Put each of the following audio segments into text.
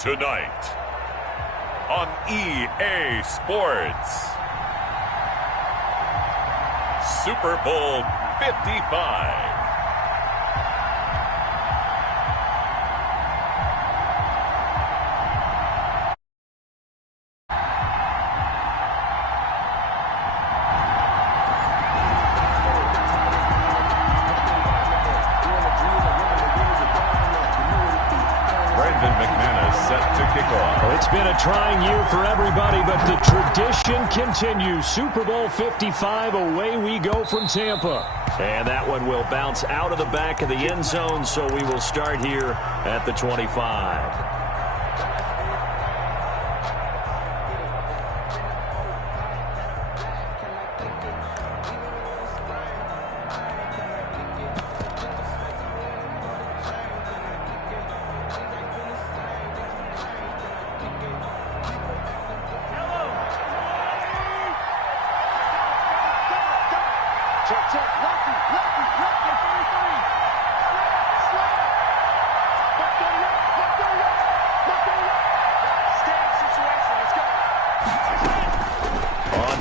Tonight on EA Sports, Super Bowl 55. It's been a trying year for everybody, but the tradition continues. Super Bowl 55, away we go from Tampa. And that one will bounce out of the back of the end zone, so we will start here at the 25.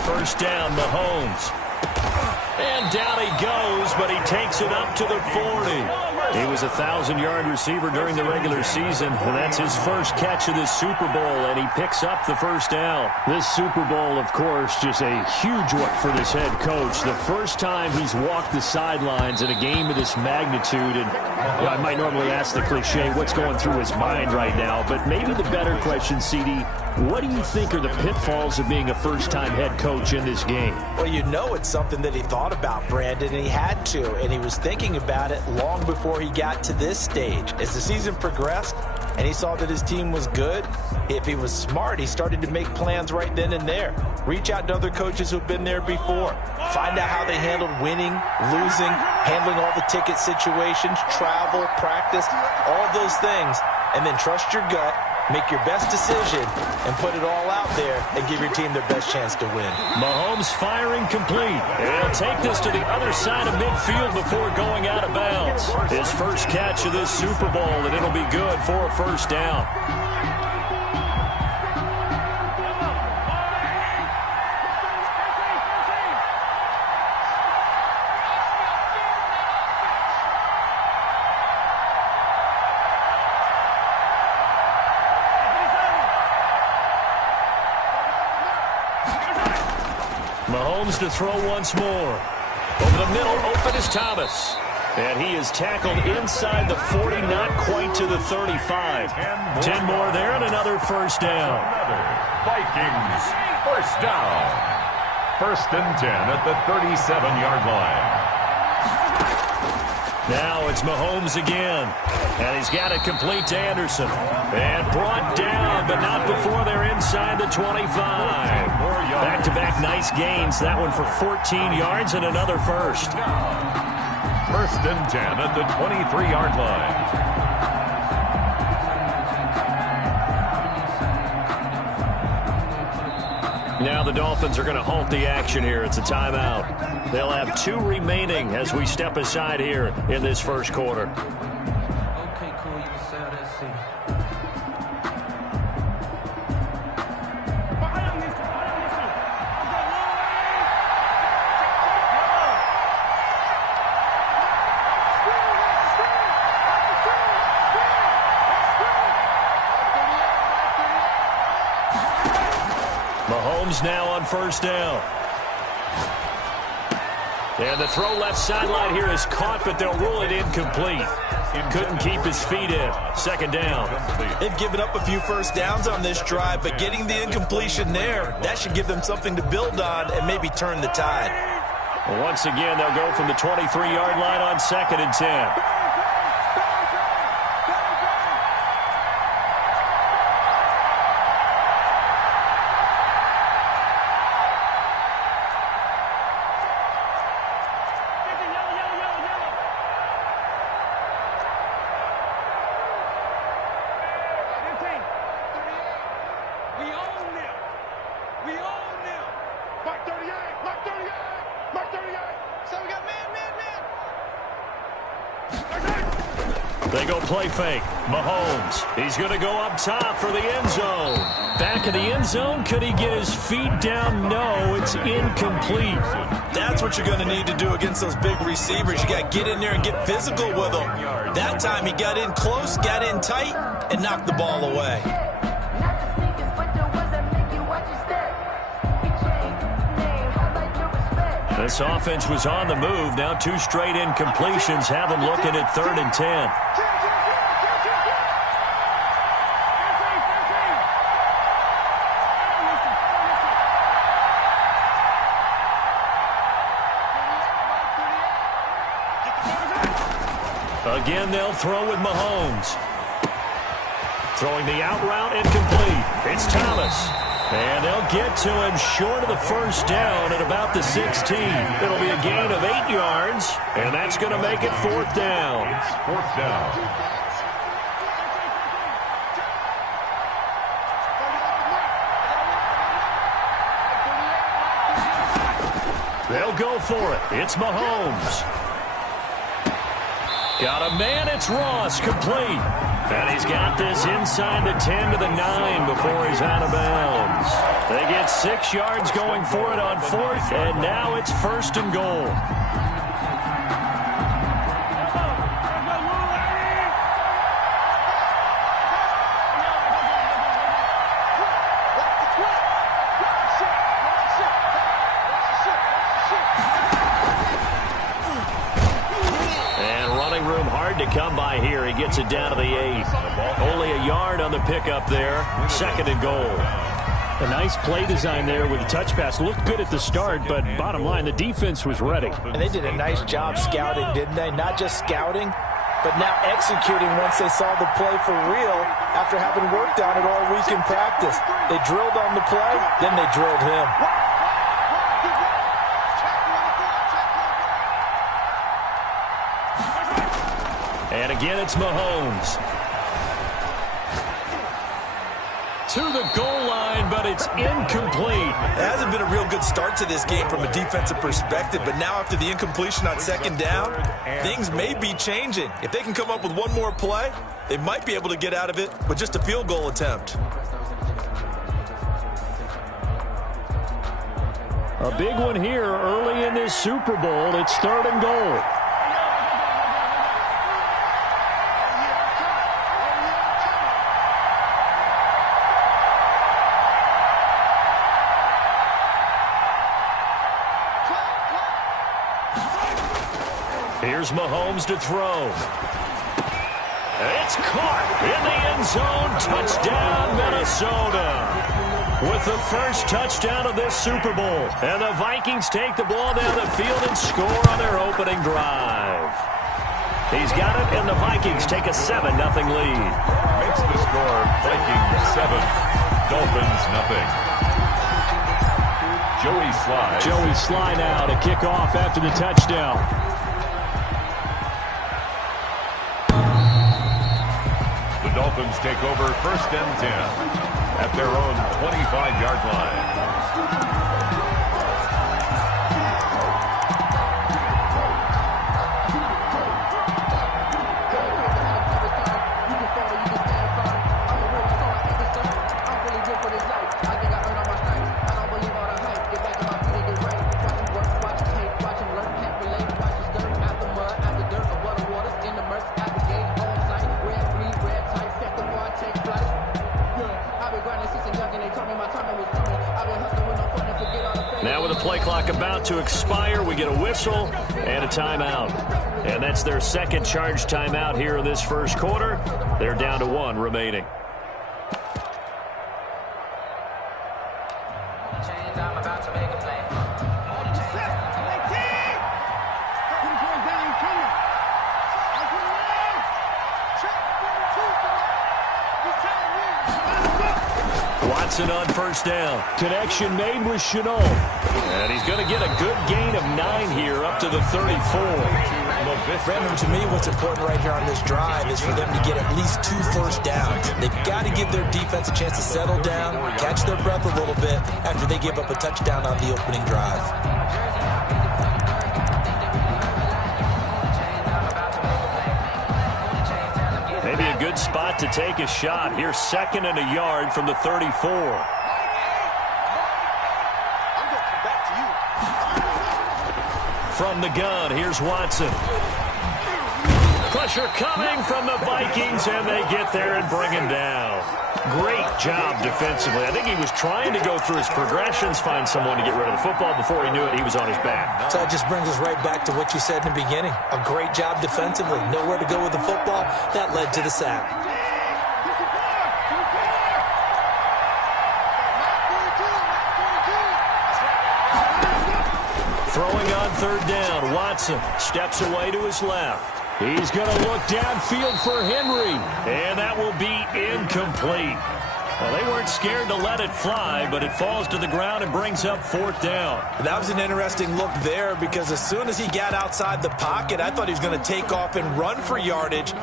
First down, Mahomes. And down he goes, but he takes it up to the 40. He was a 1,000-yard receiver during the regular season, and that's his first catch of this Super Bowl, and he picks up the first down. This Super Bowl, of course, just a huge one for this head coach. The first time he's walked the sidelines in a game of this magnitude, and I might normally ask the cliche, what's going through his mind right now, but maybe the better question, CD, what do you think are the pitfalls of being a first-time head coach in this game? Well, you know it's something that he thought about, Brandon, and he had to, and he was thinking about it long before he got to this stage. As the season progressed and he saw that his team was good, if he was smart, he started to make plans right then and there. Reach out to other coaches who've been there before. Find out how they handled winning, losing, handling all the ticket situations, travel, practice, all those things, and then trust your gut. Make your best decision and put it all out there and give your team their best chance to win. Mahomes firing complete. He'll take this to the other side of midfield before going out of bounds. His first catch of this Super Bowl, and it'll be good for a first down. Mahomes to throw once more. Over the middle, open is Thomas. And he is tackled inside the 40, not quite to the 35. 10 more there and another first down. Vikings, first down. First and 10 at the 37-yard line. Now it's Mahomes again. And he's got it complete to Anderson. And brought down, but not before they're inside the 25. Back-to-back nice gains. That one for 14 yards and another first. First and 10 at the 23-yard line. Now the Dolphins are going to halt the action here. It's a timeout. They'll have 2 remaining as we step aside here in this first quarter. Okay, cool. You can sell that seat. Mahomes now on first down. And the throw left sideline here is caught, but they'll rule it incomplete. Couldn't keep his feet in. Second down. They've given up a few first downs on this drive, but getting the incompletion there, that should give them something to build on and maybe turn the tide. Once again, they'll go from the 23-yard line on second and 10. They go play fake. Mahomes. He's going to go up top for the end zone. Back in the end zone. Could he get his feet down? No, it's incomplete. That's what you're going to need to do against those big receivers. You got to get in there and get physical with them. That time he got in close, got in tight, and knocked the ball away. This offense was on the move. Now 2 straight incompletions have them looking at 3rd and 10. Again, they'll throw with Mahomes. Throwing the out route, incomplete. It's Thomas. And they'll get to him short of the first down at about the 16. It'll be a gain of 8 yards, and that's going to make it 4th down. It's 4th down. They'll go for it. It's Mahomes. Got a man. It's Ross, complete. And he's got this inside the 10 to the 9 before he's out of bounds. They get 6 yards going for it on 4th, and now it's 1st and goal. To come by here. He gets it down to the 8. Only a yard on the pickup there. 2nd and goal. A nice play design there with the touch pass. Looked good at the start, but bottom line, the defense was ready. And they did a nice job scouting, didn't they? Not just scouting, but now executing once they saw the play for real after having worked on it all week in practice. They drilled on the play, then they drilled him. And again, it's Mahomes. To the goal line, but it's incomplete. It hasn't been a real good start to this game from a defensive perspective, but now after the incompletion on 2nd down, things may be changing. If they can come up with one more play, they might be able to get out of it with just a field goal attempt. A big one here early in this Super Bowl. It's 3rd and goal. Here's Mahomes to throw. It's caught in the end zone. Touchdown, Minnesota. With the first touchdown of this Super Bowl. And the Vikings take the ball down the field and score on their opening drive. He's got it, and the Vikings take a 7-0 lead. Makes the score Vikings 7, Dolphins 0. Joey Sly now to kick off after the touchdown. The Dolphins take over 1st and 10 at their own 25-yard line. Now with the play clock about to expire, we get a whistle and a timeout. And that's their 2nd charge timeout here in this first quarter. They're down to 1 remaining. Watson on 1st down. Connection made with Chenault. And he's going to get a good gain of 9 here up to the 34. Brandon, to me, what's important right here on this drive is for them to get at least 2 first downs. They've got to give their defense a chance to settle down, catch their breath a little bit after they give up a touchdown on the opening drive. good spot to take a shot. Here's 2nd and a yard from the 34. From the gun, here's Watson. Pressure coming from the Vikings, and they get there and bring him down. Great job defensively. I think he was trying to go through his progressions, find someone to get rid of the football. Before he knew it, he was on his back. So that just brings us right back to what you said in the beginning. A great job defensively. Nowhere to go with the football. That led to the sack. Throwing on 3rd down, Watson steps away to his left. He's going to look downfield for Henry, and that will be incomplete. Well, they weren't scared to let it fly, but it falls to the ground and brings up 4th down. That was an interesting look there because as soon as he got outside the pocket, I thought he was going to take off and run for yardage.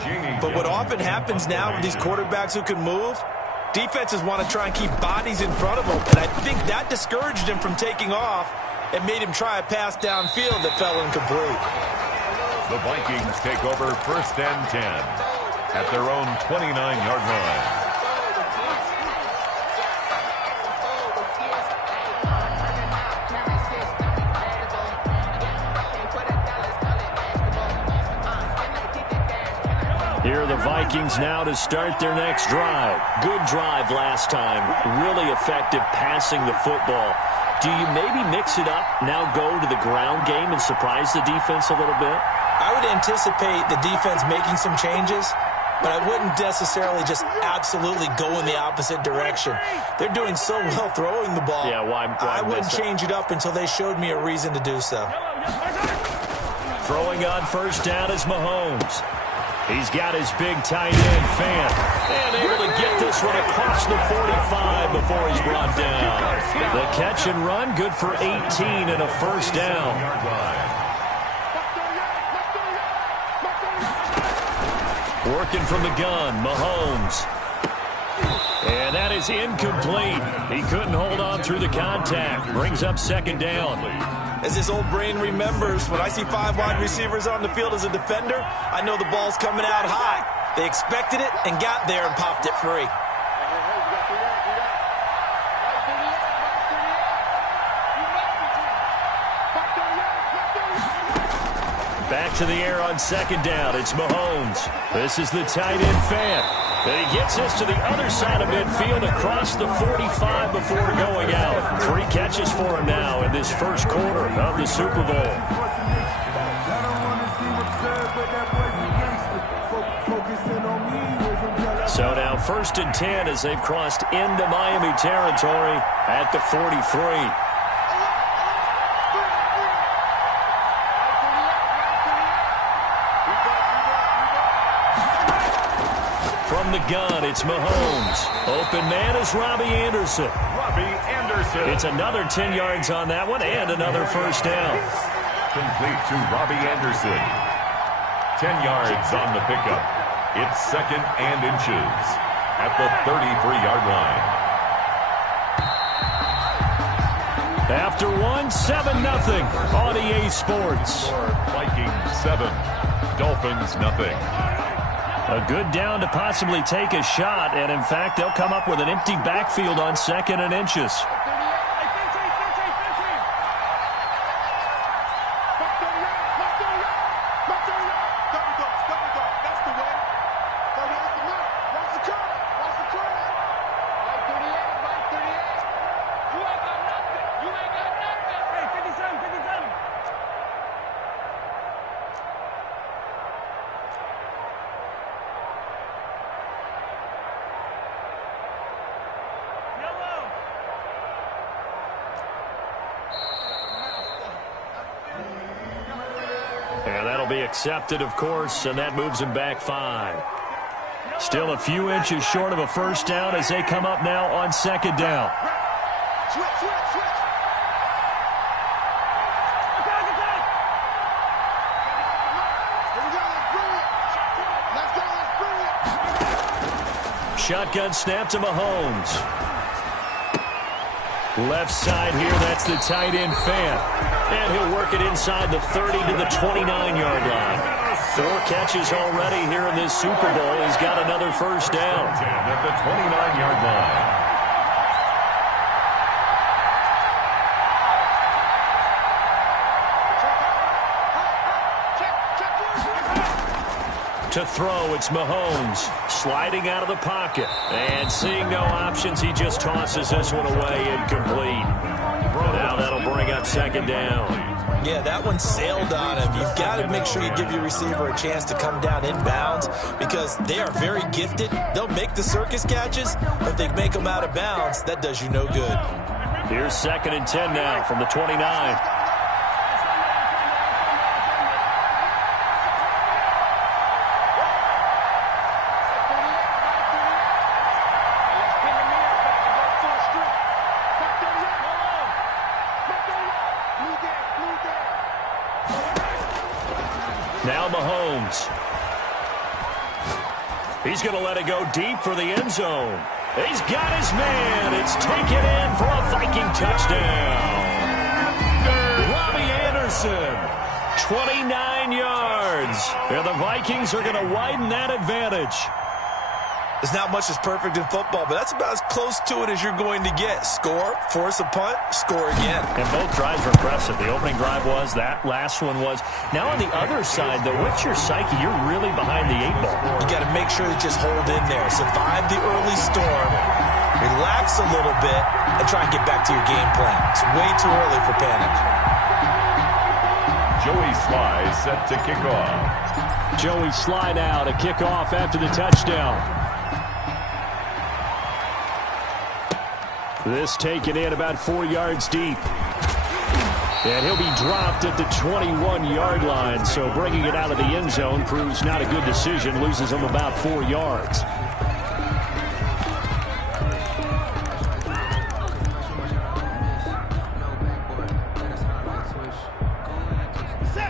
But what often happens now with these quarterbacks who can move, defenses want to try and keep bodies in front of them, and I think that discouraged him from taking off and made him try a pass downfield that fell incomplete. The Vikings take over 1st and 10 at their own 29-yard line. Here are the Vikings now to start their next drive. Good drive last time. Really effective passing the football. Do you maybe mix it up, now go to the ground game and surprise the defense a little bit? I would anticipate the defense making some changes, but I wouldn't necessarily just absolutely go in the opposite direction. They're doing so well throwing the ball. Yeah, why I wouldn't change it up until they showed me a reason to do so. Throwing on 1st down is Mahomes. He's got his big tight end, Fant, and able to get this one across the 45 before he's brought down. The catch and run, good for 18 and a 1st down. Working from the gun, Mahomes. And that is incomplete. He couldn't hold on through the contact. Brings up 2nd down. As his old brain remembers, when I see 5 wide receivers on the field as a defender, I know the ball's coming out high. They expected it and got there and popped it free. Back to the air on 2nd down. It's Mahomes. This is the tight end, Fant. And he gets this to the other side of midfield across the 45 before going out. 3 catches for him now in this 1st quarter of the Super Bowl. So now 1st and 10 as they've crossed into Miami territory at the 43. From the gun, it's Mahomes. Open man is Robbie Anderson. It's another 10 yards on that one and another 1st down. Complete to Robbie Anderson. 10 yards on the pickup. It's 2nd and inches at the 33-yard line. After one, 7-0 on EA Sports. Vikings 7, Dolphins nothing. A good down to possibly take a shot, and in fact, they'll come up with an empty backfield on 2nd and inches. And that'll be accepted, of course, and that moves him back 5. Still a few inches short of a 1st down as they come up now on 2nd down. Shotgun snap to Mahomes. Left side here, that's the tight end, Fant. And he'll work it inside the 30 to the 29-yard line. 4 catches already here in this Super Bowl. He's got another first down. 10 at the 29-yard line. To throw, it's Mahomes sliding out of the pocket. And seeing no options, he just tosses this one away, incomplete. Now that'll bring up second down. Yeah, that one sailed on him. You've got to make sure you give your receiver a chance to come down inbounds because they are very gifted. They'll make the circus catches, but if they make them out of bounds, that does you no good. Here's 2nd and 10 now from the 29. Now Mahomes. He's going to let it go deep for the end zone. He's got his man. It's taken in for a Viking touchdown. Robbie Anderson, 29 yards. And the Vikings are going to widen that advantage. There's not much that's perfect in football, but that's about as close to it as you're going to get. Score, force a punt, score again. And both drives were impressive. The opening drive was, that last one was. Now on the other side, though, what's your psyche? You're really behind the 8 ball. You got to make sure to just hold in there. Survive the early storm. Relax a little bit and try and get back to your game plan. It's way too early for panic. Joey Sly set to kick off. Joey Sly now to kick off after the touchdown. This taken in about 4 yards deep. And he'll be dropped at the 21-yard line. So bringing it out of the end zone proves not a good decision. Loses him about 4 yards.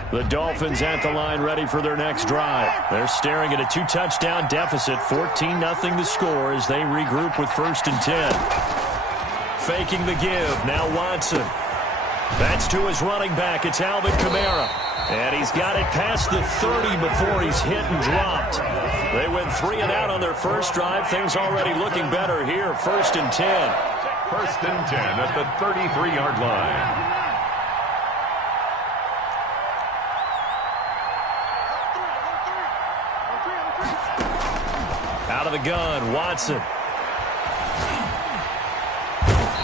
The Dolphins at the line ready for their next drive. They're staring at a 2-touchdown deficit. 14-0 the score as they regroup with 1st and 10. Faking the give. Now Watson. That's to his running back. It's Alvin Kamara. And he's got it past the 30 before he's hit and dropped. They went 3 and out on their first drive. Things already looking better here. 1st and 10. 1st and 10 at the 33-yard line. Out of the gun, Watson.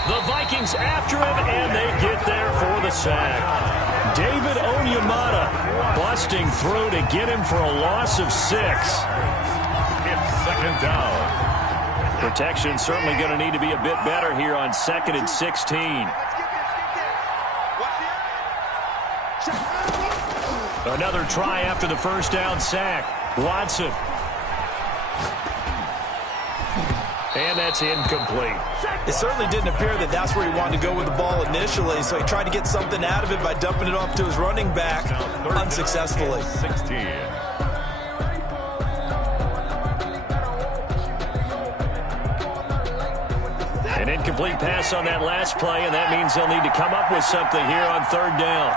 The Vikings after him, and they get there for the sack. David Onyemata busting through to get him for a loss of 6. It's 2nd down. Protection certainly going to need to be a bit better here on 2nd and 16. Another try after the first down sack. Watson. And that's incomplete. It certainly didn't appear that that's where he wanted to go with the ball initially, so he tried to get something out of it by dumping it off to his running back unsuccessfully. 16. An incomplete pass on that last play, and that means they'll need to come up with something here on 3rd down.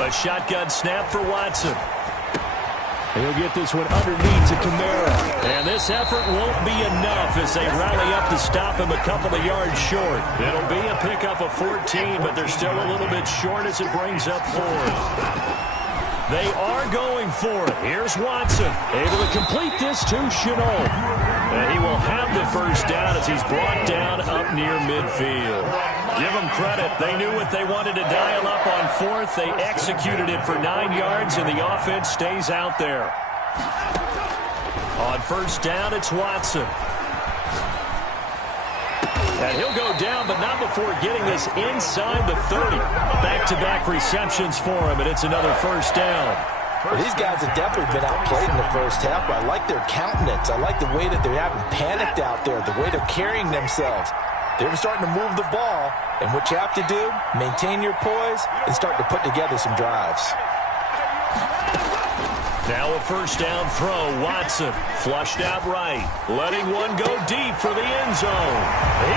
A shotgun snap for Watson. He'll get this one underneath to Kamara. And this effort won't be enough as they rally up to stop him a couple of yards short. It'll be a pickup of 14, but they're still a little bit short as it brings up 4th. They are going for it. Here's Watson, able to complete this to Chenault. And he will have the first down as he's brought down up near midfield. Give them credit. They knew what they wanted to dial up on 4th. They executed it for 9 yards, and the offense stays out there. On 1st down, it's Watson. And he'll go down, but not before getting this inside the 30. Back-to-back receptions for him, and it's another first down. Well, these guys have definitely been outplayed in the first half, but I like their countenance. I like the way that they haven't panicked out there, the way they're carrying themselves. They're starting to move the ball, and what you have to do, maintain your poise and start to put together some drives. Now a first down throw. Watson flushed out right. Letting one go deep for the end zone.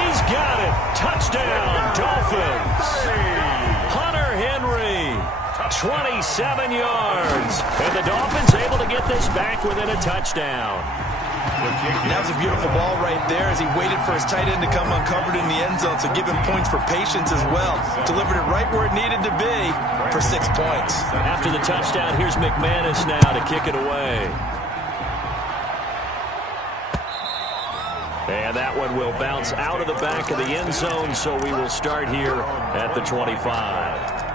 He's got it. Touchdown, Dolphins. Hunter Henry, 27 yards. And the Dolphins able to get this back within a touchdown. That was a beautiful ball right there as he waited for his tight end to come uncovered in the end zone, so give him points for patience as well. Delivered it right where it needed to be for 6 points. After the touchdown, here's McManus now to kick it away. And that one will bounce out of the back of the end zone, so we will start here at the 25.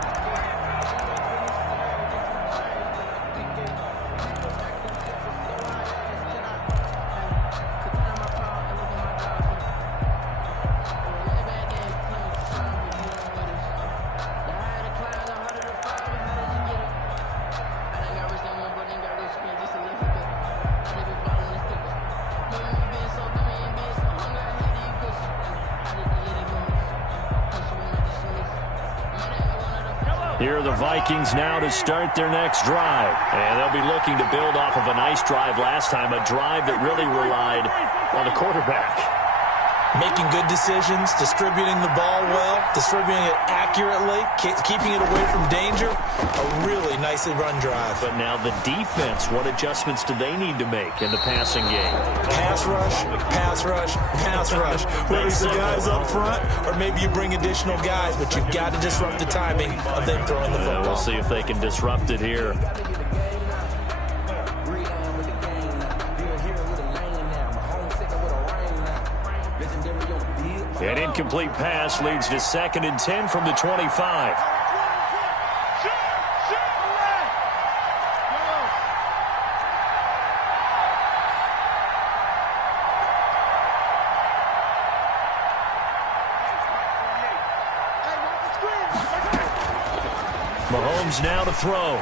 Here are the Vikings now to start their next drive. And they'll be looking to build off of a nice drive last time, a drive that really relied on the quarterback. Making good decisions, distributing the ball well, distributing it accurately, keeping it away from danger. A really nicely run drive. But now the defense, what adjustments do they need to make in the passing game? Pass rush, pass rush, pass rush. Whether it's the guys up front or maybe you bring additional guys, but you've got to disrupt the timing of them throwing the football. We'll see if they can disrupt it here. An incomplete pass leads to 2nd and 10 from the 25. Mahomes now to throw.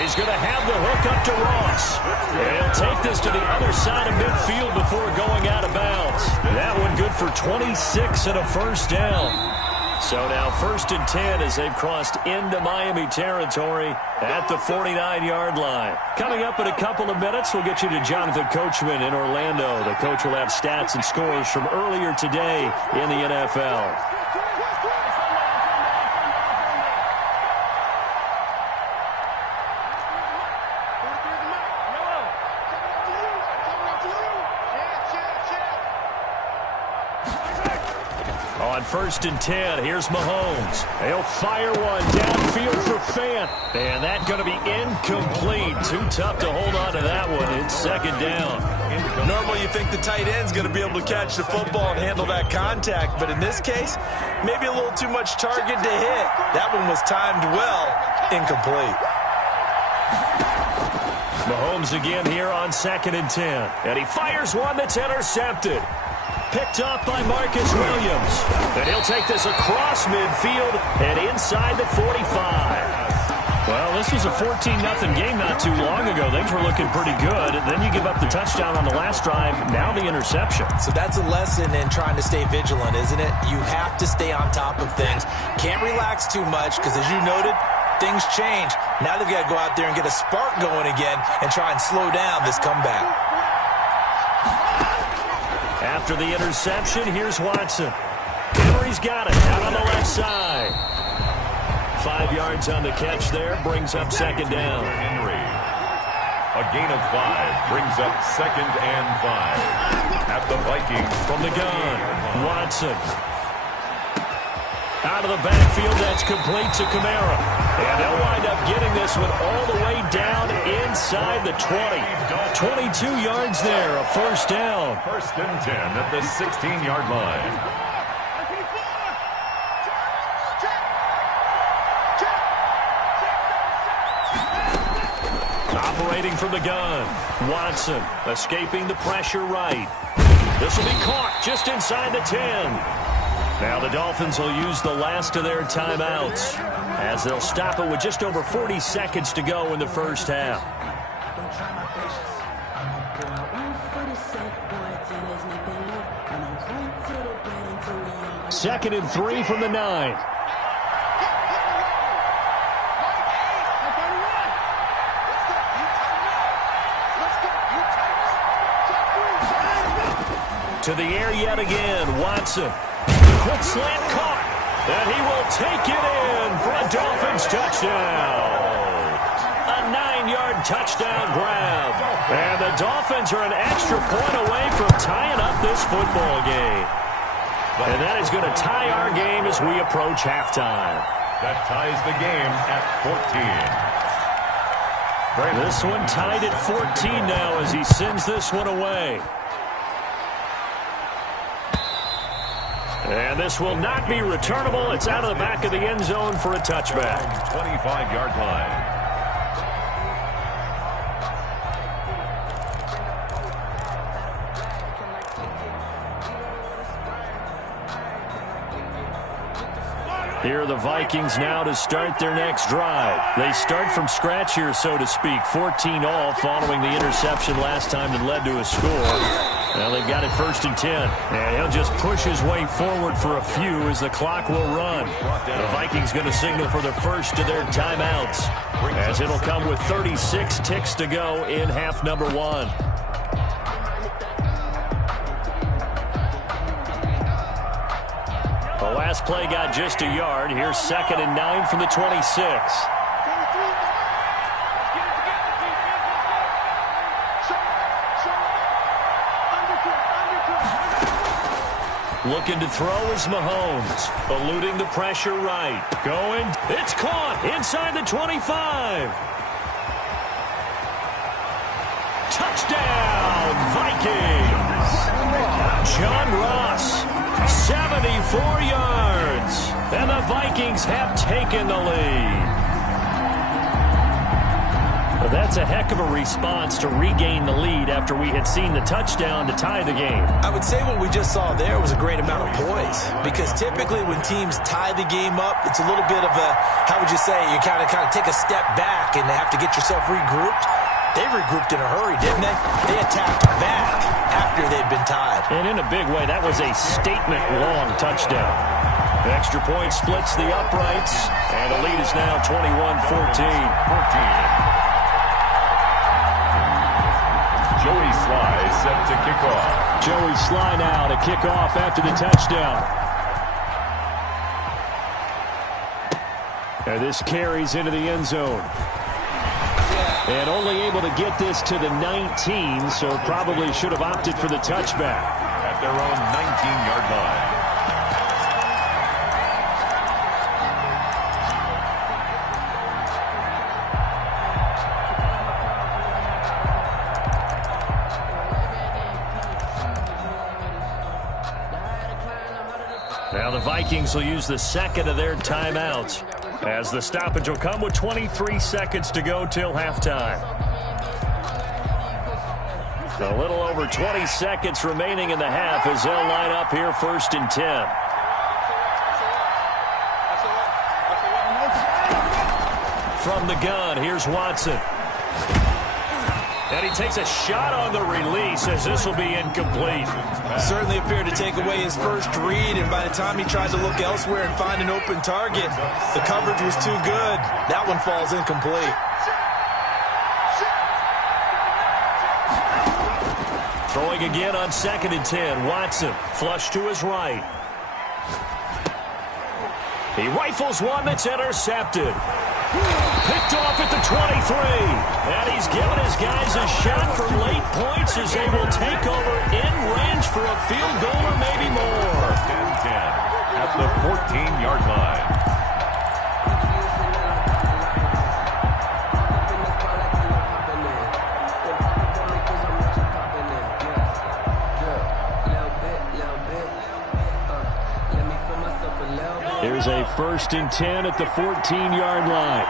He's going to have the hook up to Ross. And he'll take this to the other side of midfield before going out of bounds. That one good for 26 and a first down. So now 1st and 10 as they've crossed into Miami territory at the 49-yard line. Coming up in a couple of minutes, we'll get you to Jonathan Coachman in Orlando. The coach will have stats and scores from earlier today in the NFL. On 1st and 10, here's Mahomes. He'll fire one downfield for Fant. And that's going to be incomplete. Too tough to hold on to that one. It's 2nd down. Normally you think the tight end's going to be able to catch the football and handle that contact. But in this case, maybe a little too much target to hit. That one was timed well. Incomplete. Mahomes again here on 2nd and 10. And he fires one that's intercepted. Picked up by Marcus Williams. And he'll take this across midfield and inside the 45. Well, this was a 14-0 game not too long ago. Things were looking pretty good. And then you give up the touchdown on the last drive. Now the interception. So that's a lesson in trying to stay vigilant, isn't it? You have to stay on top of things. Can't relax too much because, as you noted, things change. Now they've got to go out there and get a spark going again and try and slow down this comeback. After the interception, here's Watson. Henry's got it out on the left side. 5 yards on the catch there, brings up 2nd down. Henry. A gain of 5 brings up 2nd and 5. At the Vikings. From the gun, Watson. Out of the backfield, that's complete to Kamara. And they'll wind up getting this one all the way down inside the 20. 22 yards there, a first down. 1st and 10 at the 16-yard line. Operating from the gun, Watson escaping the pressure right. This will be caught just inside the 10. Now the Dolphins will use the last of their timeouts as they'll stop it with just over 40 seconds to go in the first half. 2nd and 3 from the 9. To the air yet again. Watson. Quick slant caught. And he will take it in for a Dolphins touchdown. A 9-yard touchdown grab. And the Dolphins are an extra point away from tying up this football game. And that is going to tie our game as we approach halftime. That ties the game at 14. This one tied at 14 now as he sends this one away. And this will not be returnable. It's out of the back of the end zone for a touchback. 25-yard line. Here are the Vikings now to start their next drive. They start from scratch here, so to speak. 14 all following the interception last time that led to a score. Now they've got it 1st and 10. And he'll just push his way forward for a few as the clock will run. The Vikings going to signal for the first of their timeouts, as it'll come with 36 ticks to go in half number 1. The last play got just a yard. Here's 2nd and 9 from the 26. Looking to throw is Mahomes. Eluding the pressure right. Going. It's caught inside the 25. Touchdown, Vikings. John Ross. 74 yards. And the Vikings have taken the lead. Well, that's a heck of a response to regain the lead after we had seen the touchdown to tie the game. I would say what we just saw there was a great amount of poise, because typically when teams tie the game up, it's a little bit of a, how would you say, you kind of take a step back and have to get yourself regrouped. They regrouped in a hurry, didn't they? They attacked back after they'd been tied. And in a big way, that was a statement-long touchdown. The extra point splits the uprights, and the lead is now 21-14. Joey Sly set to kick off. Joey Sly now to kick off after the touchdown. And this carries into the end zone. And only able to get this to the 19, so probably should have opted for the touchback. At their own 19-yard line. Now the Vikings will use the 2nd of their timeouts, as the stoppage will come with 23 seconds to go till halftime. A little over 20 seconds remaining in the half as they'll line up here 1st and 10. From the gun, here's Watson. And he takes a shot on the release as this will be incomplete. Certainly appeared to take away his first read, and by the time he tried to look elsewhere and find an open target, the coverage was too good. That one falls incomplete. Throwing again on 2nd and 10. Watson, flush to his right. He rifles one that's intercepted. Picked off at the 23. And he's given his guys a shot for late points as they will take over in range for a field goal or maybe more. 10-10 at the 14-yard line. Here's a 1st and 10 at the 14-yard line.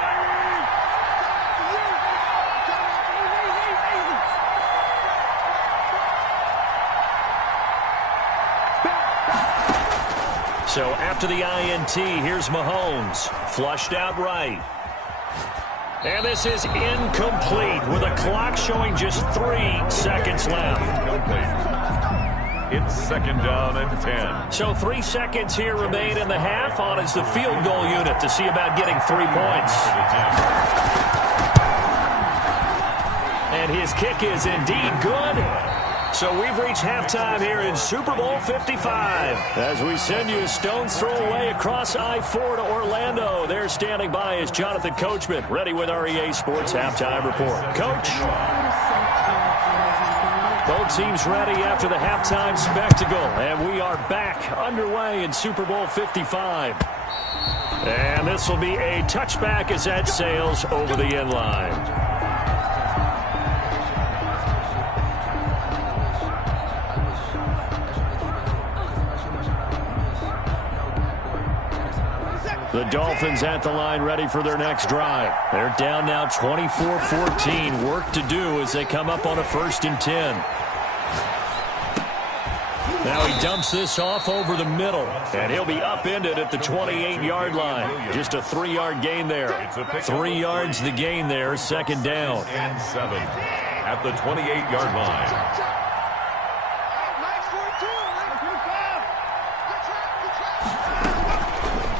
So after the INT, here's Mahomes. Flushed out right. And this is incomplete with a clock showing just 3 seconds left. It's 2nd down and 10. So 3 seconds here remain in the half on as the field goal unit to see about getting 3 points. And his kick is indeed good. So we've reached halftime here in Super Bowl 55. As we send you a stone's throw away across I-4 to Orlando. There standing by is Jonathan Coachman, ready with our EA Sports Halftime Report. Coach? Both teams ready after the halftime spectacle. And we are back underway in Super Bowl 55. And this will be a touchback as that sails over the end line. The Dolphins at the line ready for their next drive. They're down now 24-14. Work to do as they come up on a 1st and 10. Now he dumps this off over the middle, and he'll be upended at the 28-yard line. Just a 3-yard gain there. 3 yards the gain there, 2nd down. And 7 at the 28-yard line.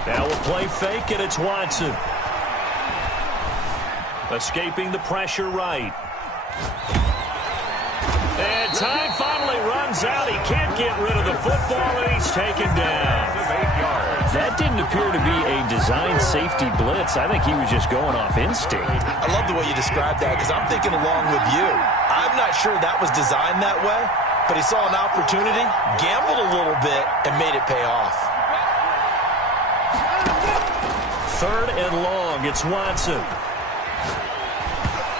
Now we'll play fake, and it's Watson. Escaping the pressure right. And time finally runs out. He can't get rid of the football, and he's taken down. That didn't appear to be a design safety blitz. I think he was just going off instinct. I love the way you described that because I'm thinking along with you. I'm not sure that was designed that way, but he saw an opportunity, gambled a little bit, and made it pay off. 3rd and long. It's Watson.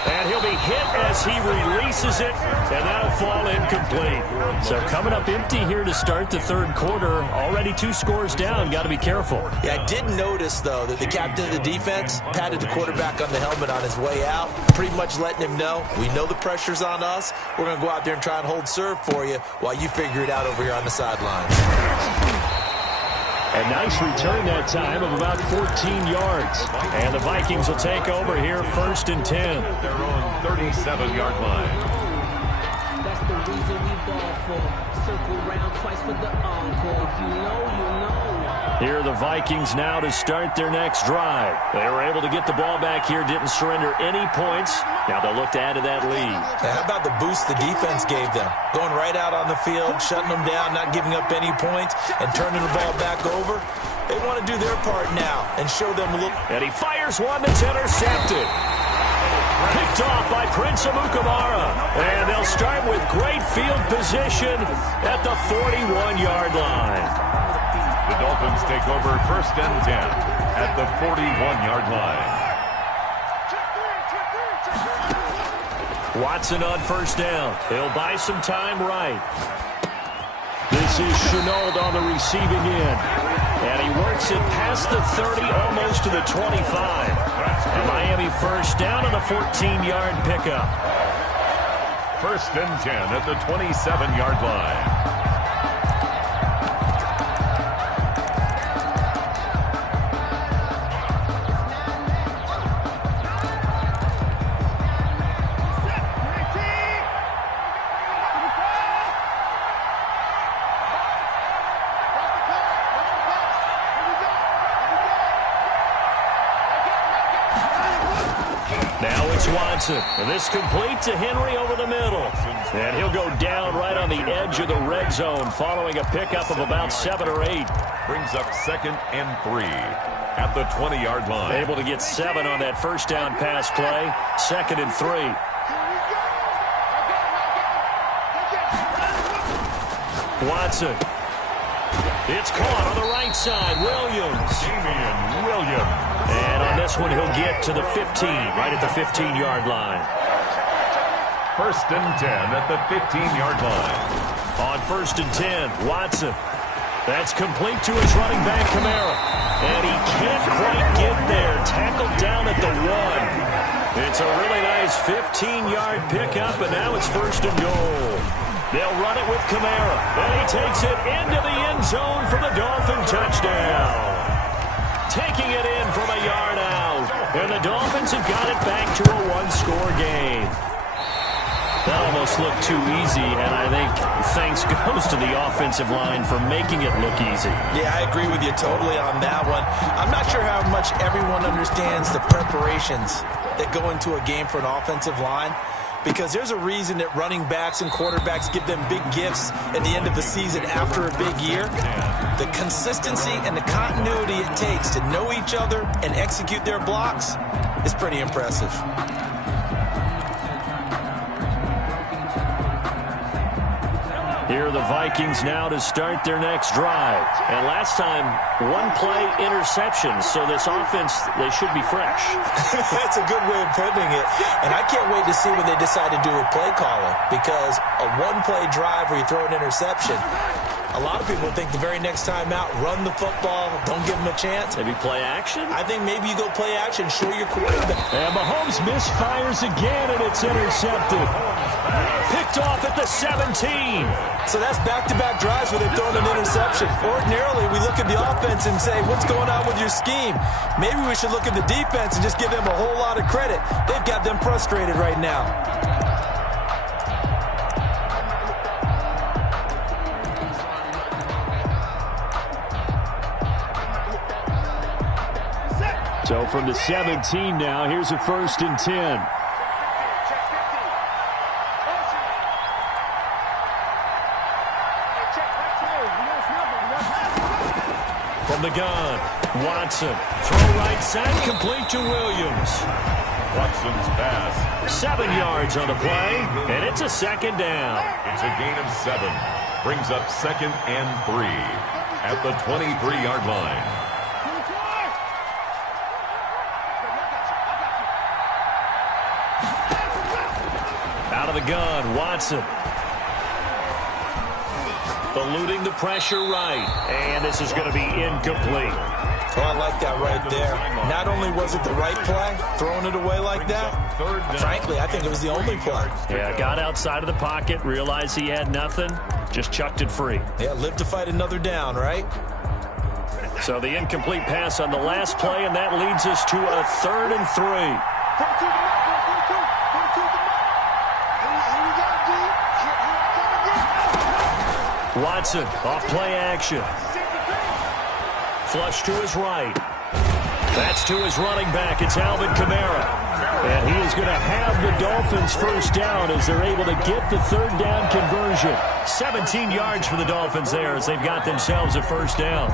And he'll be hit as he releases it, and that'll fall incomplete. So coming up empty here to start the 3rd quarter. Already 2 scores down. Got to be careful. Yeah, I did notice, though, that the captain of the defense patted the quarterback on the helmet on his way out, pretty much letting him know, we know the pressure's on us. We're going to go out there and try and hold serve for you while you figure it out over here on the sidelines. A nice return that time of about 14 yards. And the Vikings will take over here 1st and 10. At their own 37-yard line. That's the reason we ball for. Circle round twice for the encore. If you know, you know. Here are the Vikings now to start their next drive. They were able to get the ball back here, didn't surrender any points. Now they'll look to add to that lead. Now, how about the boost the defense gave them? Going right out on the field, shutting them down, not giving up any points, and turning the ball back over. They want to do their part now and show them a little. And he fires one that's intercepted. Picked off by Prince Amukamara. And they'll start with great field position at the 41-yard line. The Dolphins take over 1st and 10 at the 41-yard line. Watson on 1st down. He'll buy some time right. This is Chenault on the receiving end. And he works it past the 30, almost to the 25. And Miami 1st down on the 14-yard pickup. 1st and 10 at the 27-yard line. And this complete to Henry over the middle. And he'll go down right on the edge of the red zone following a pickup of about 7 or 8. Brings up 2nd and 3 at the 20-yard line. Able to get 7 on that 1st down pass play. 2nd and 3. Watson. It's caught on the right side. Williams. Damian Williams. And on this one, he'll get to the 15, right at the 15-yard line. 1st and 10 at the 15-yard line. On 1st and 10, Watson. That's complete to his running back, Kamara. And he can't quite get there. Tackled down at the 1. It's a really nice 15-yard pickup, and now it's 1st and goal. They'll run it with Kamara. And he takes it into the end zone for the Dolphin touchdown. Taking it in from a yard out. And the Dolphins have got it back to a 1-score game. That almost looked too easy, and I think thanks goes to the offensive line for making it look easy. Yeah, I agree with you totally on that one. I'm not sure how much everyone understands the preparations that go into a game for an offensive line. because there's a reason that running backs and quarterbacks give them big gifts at the end of the season after a big year. The consistency and the continuity it takes to know each other and execute their blocks is pretty impressive. Here are the Vikings now to start their next drive. And last time, one-play interception, so this offense, they should be fresh. That's a good way of putting it. And I can't wait to see what they decide to do with play calling, because a one-play drive where you throw an interception, a lot of people think the very next time out, run the football, don't give them a chance. Maybe play action? I think maybe you go play action, show your quarterback. And Mahomes misfires again, and it's intercepted. Picked off at the 17. So that's back-to-back drives where they've thrown an interception. Ordinarily, we look at the offense and say, what's going on with your scheme? Maybe we should look at the defense and just give them a whole lot of credit. They've got them frustrated right now. So from the 17 now, here's a 1st and 10. From the gun, Watson. Throw right side, complete to Williams. Watson's pass. 7 yards on the play, and it's a 2nd down. It's a gain of 7. Brings up 2nd and 3 at the 23-yard line. Out of the gun, Watson. Eluding the pressure right. And this is going to be incomplete. Oh, I like that right there. Not only was it the right play, throwing it away like that, frankly, I think it was the only play. Yeah, got outside of the pocket, realized he had nothing, just chucked it free. Yeah, live to fight another down, right? So the incomplete pass on the last play, and that leads us to a 3rd and 3. Watson, off play action. Flush to his right. That's to his running back. It's Alvin Kamara. And he is going to have the Dolphins first down as they're able to get the 3rd down conversion. 17 yards for the Dolphins there as they've got themselves a first down.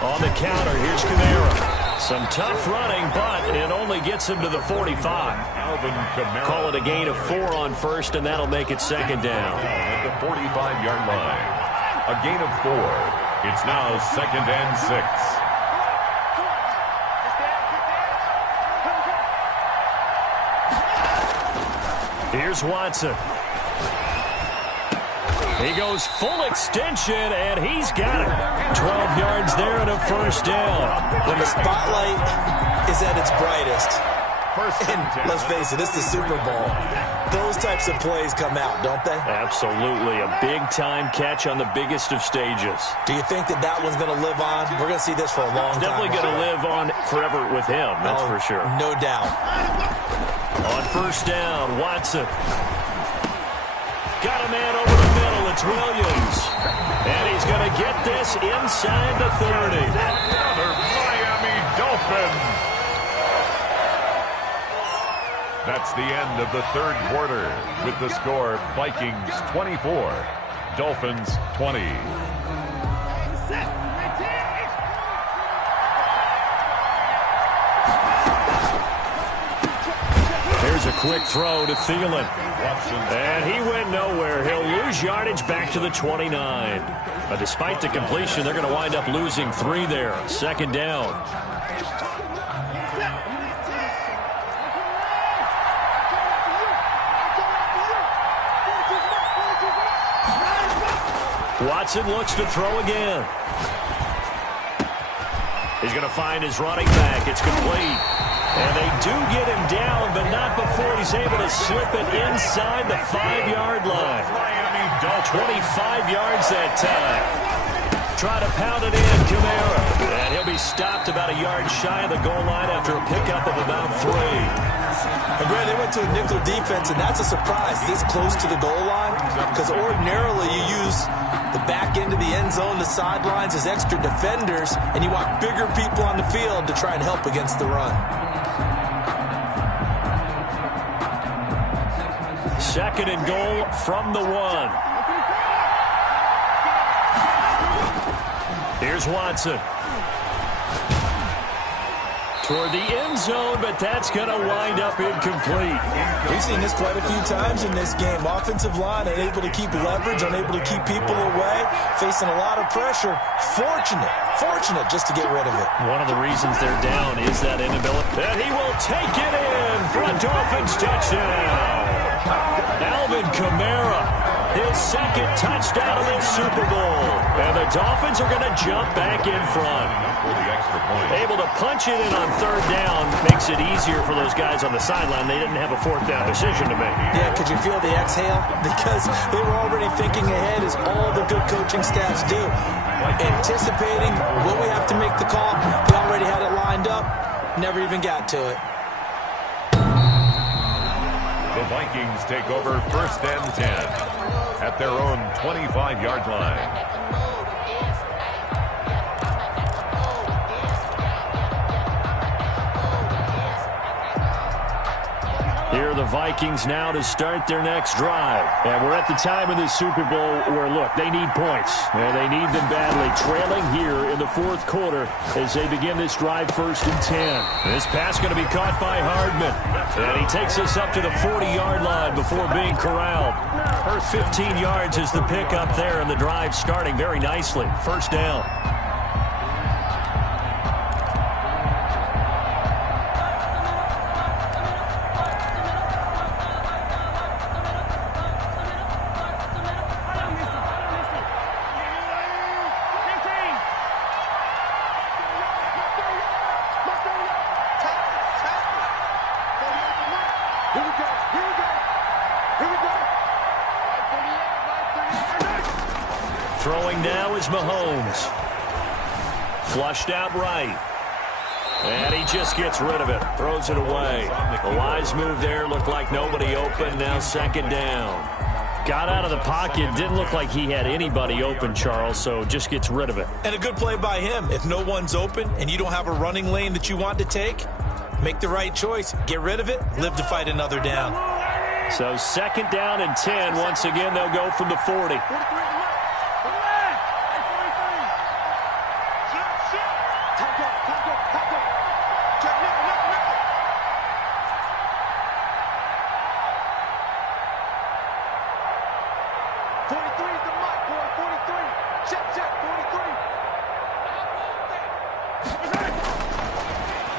On the counter, here's Kamara. Some tough running, but it only gets him to the 45. Alvin Kamara. Call it a gain of 4 on first, and that'll make it 2nd down. At the 45-yard line. A gain of 4. It's now 2nd and 6. Here's Watson. He goes full extension, and he's got it. 12 yards there and a first down. When the spotlight is at its brightest, and let's face it, it's the Super Bowl, those types of plays come out, don't they? Absolutely. A big-time catch on the biggest of stages. Do you think that that one's going to live on? We're going to see this for a long time. Definitely going to live on forever with him, that's for sure. No doubt. On first down, Watson. Got a man over the middle. It's Williams. And he's going to get this inside the 30. Another Miami Dolphin. That's the end of the 3rd quarter with the score Vikings 24, Dolphins 20. Here's a quick throw to Thielen. And he went nowhere. He'll lose yardage back to the 29. But despite the completion, they're going to wind up losing 3 there. 2nd down. Watson looks to throw again. He's going to find his running back. It's complete. And they do get him down, but not before he's able to slip it inside the 5-yard line. 25 yards that time. Try to pound it in, Kamara. And he'll be stopped about a yard shy of the goal line after a pickup of about 3. And Brad, they went to a nickel defense, and that's a surprise this close to the goal line, because ordinarily you use the back end of the end zone, the sidelines as extra defenders, and you want bigger people on the field to try and help against the run. Second and goal from the 1. Here's Watson. Toward the end zone, but that's going to wind up incomplete. We've seen this quite a few times in this game. Offensive line unable to keep leverage, unable to keep people away, facing a lot of pressure. Fortunate just to get rid of it. One of the reasons they're down is that inability. And he will take it in for a Dolphins touchdown. Alvin Kamara. His second touchdown of this Super Bowl. And the Dolphins are going to jump back in front. For the extra point. Able to punch it in on third down makes it easier for those guys on the sideline. They didn't have a fourth down decision to make. Yeah, could you feel the exhale? Because they were already thinking ahead, as all the good coaching staffs do. Anticipating, will we have to make the call? They already had it lined up. Never even got to it. The Vikings take over first and 10 at their own 25-yard line. Here are the Vikings now to start their next drive. And we're at the time in the Super Bowl where, look, they need points. And they need them badly. Trailing here in the fourth quarter as they begin this drive first and 10. This pass going to be caught by Hardman. And he takes us up to the 40-yard line before being corralled. First 15 yards is the pickup there, and the drive starting very nicely. First down. Throwing now is Mahomes. Flushed out right. And he just gets rid of it. Throws it away. A wise move there. Looked like nobody open. Now second down. Got out of the pocket. Didn't look like he had anybody open, Charles, so just gets rid of it. And a good play by him. If no one's open and you don't have a running lane that you want to take, make the right choice. Get rid of it. Live to fight another down. So second down and 10. Once again, they'll go from the 40.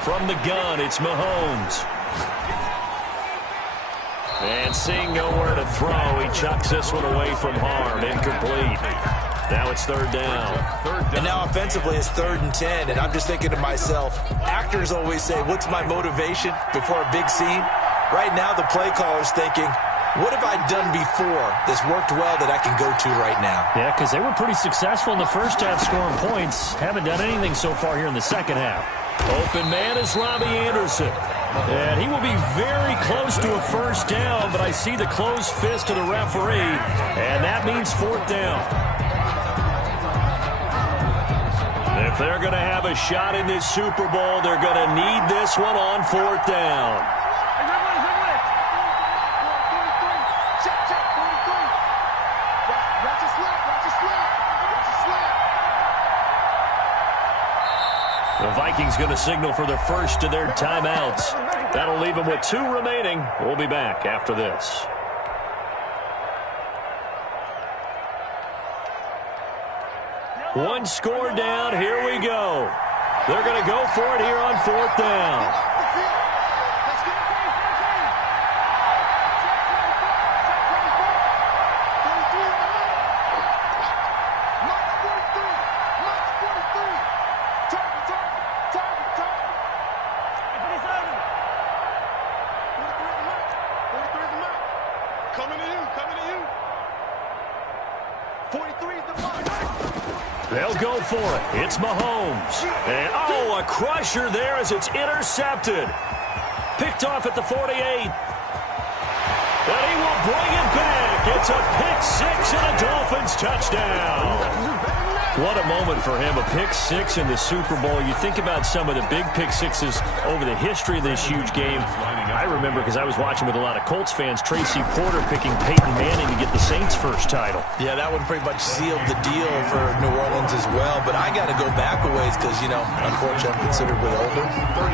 From the gun, it's Mahomes. And seeing nowhere to throw, he chucks this one away from harm. Incomplete. Now it's third down. And now offensively it's third and 10. And I'm just thinking to myself, actors always say, what's my motivation before a big scene? Right now the play caller's thinking, what have I done before that's worked well that I can go to right now? Yeah, because they were pretty successful in the first half scoring points. Haven't done anything so far here in the second half. Open man is Robbie Anderson. And he will be very close to a first down, but I see the closed fist of the referee, and that means fourth down. If they're going to have a shot in this Super Bowl, they're going to need this one on fourth down. The Vikings going to signal for the first of their timeouts. That'll leave them with 2 remaining. We'll be back after this. One score down. Here we go. They're going to go for it here on fourth down. They'll go for it. It's Mahomes. And, a crusher there as it's intercepted. Picked off at the 48. And he will bring it back. It's a pick six and a Dolphins touchdown. What a moment for him, a pick six in the Super Bowl. You think about some of the big pick sixes over the history of this huge game. I remember, because I was watching with a lot of Colts fans, Tracy Porter picking Peyton Manning to get the Saints' first title. Yeah, that one pretty much sealed the deal for New Orleans as well. But I got to go back a ways because, unfortunately, I'm considerably older.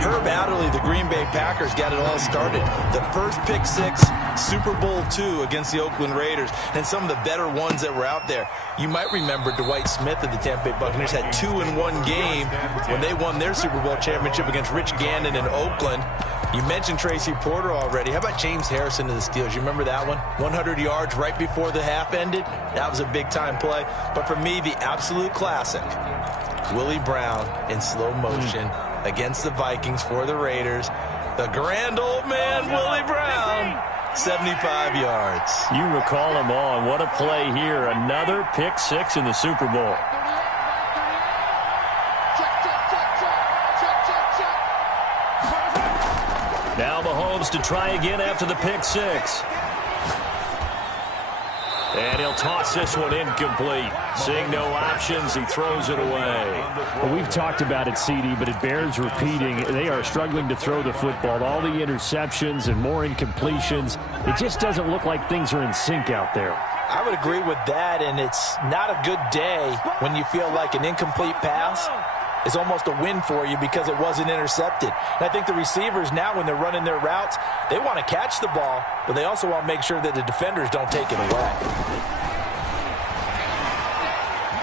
Herb Adderley, the Green Bay Packers, got it all started. The first pick six, Super Bowl II against the Oakland Raiders, and some of the better ones that were out there. You might remember Dwight Smith of the Tampa Bay Buccaneers had 2-in-1 game when they won their Super Bowl championship against Rich Gannon in Oakland. You mentioned Tracy Porter already. How about James Harrison of the Steelers? You remember that one? 100 yards right before the half ended. That was a big-time play. But for me, the absolute classic, Willie Brown in slow motion against the Vikings for the Raiders. The grand old man, Willie Brown. 75 yards. You recall them all. And what a play here. Another pick six in the Super Bowl. Now Mahomes to try again after the pick six. And he'll toss this one incomplete. Seeing no options, he throws it away. Well, we've talked about it, CD, but it bears repeating. They are struggling to throw the football. All the interceptions and more incompletions. It just doesn't look like things are in sync out there. I would agree with that, and it's not a good day when you feel like an incomplete pass is almost a win for you because it wasn't intercepted. And I think the receivers now, when they're running their routes, they want to catch the ball, but they also want to make sure that the defenders don't take it away.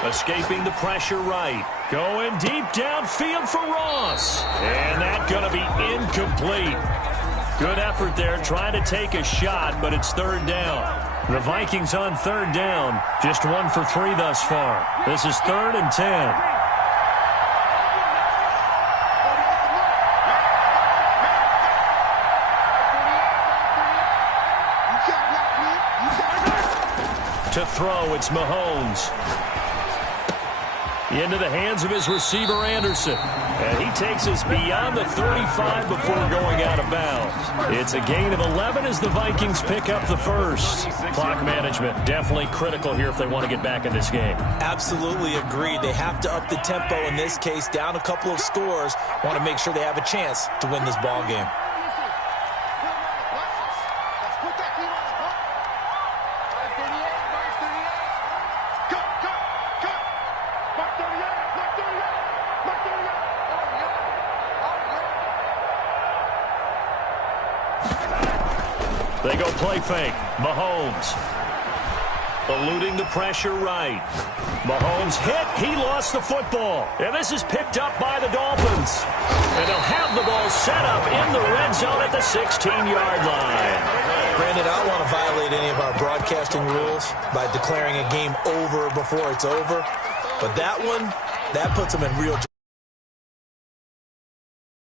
Escaping the pressure right. Going deep downfield for Ross. And that's going to be incomplete. Good effort there, trying to take a shot, but it's third down. The Vikings on third down. Just 1 for 3 thus far. This is 3rd and 10. To throw, it's Mahomes. Into the hands of his receiver, Anderson. And he takes us beyond the 35 before going out of bounds. It's a gain of 11 as the Vikings pick up the first. Clock management, definitely critical here if they want to get back in this game. Absolutely agreed. They have to up the tempo in this case, down a couple of scores. Want to make sure they have a chance to win this ball game. They go play fake. Mahomes. Eluding the pressure right. Mahomes hit. He lost the football. And this is picked up by the Dolphins. And they'll have the ball set up in the red zone at the 16-yard line. Brandon, I don't want to violate any of our broadcasting rules by declaring a game over before it's over. But that one, that puts them in real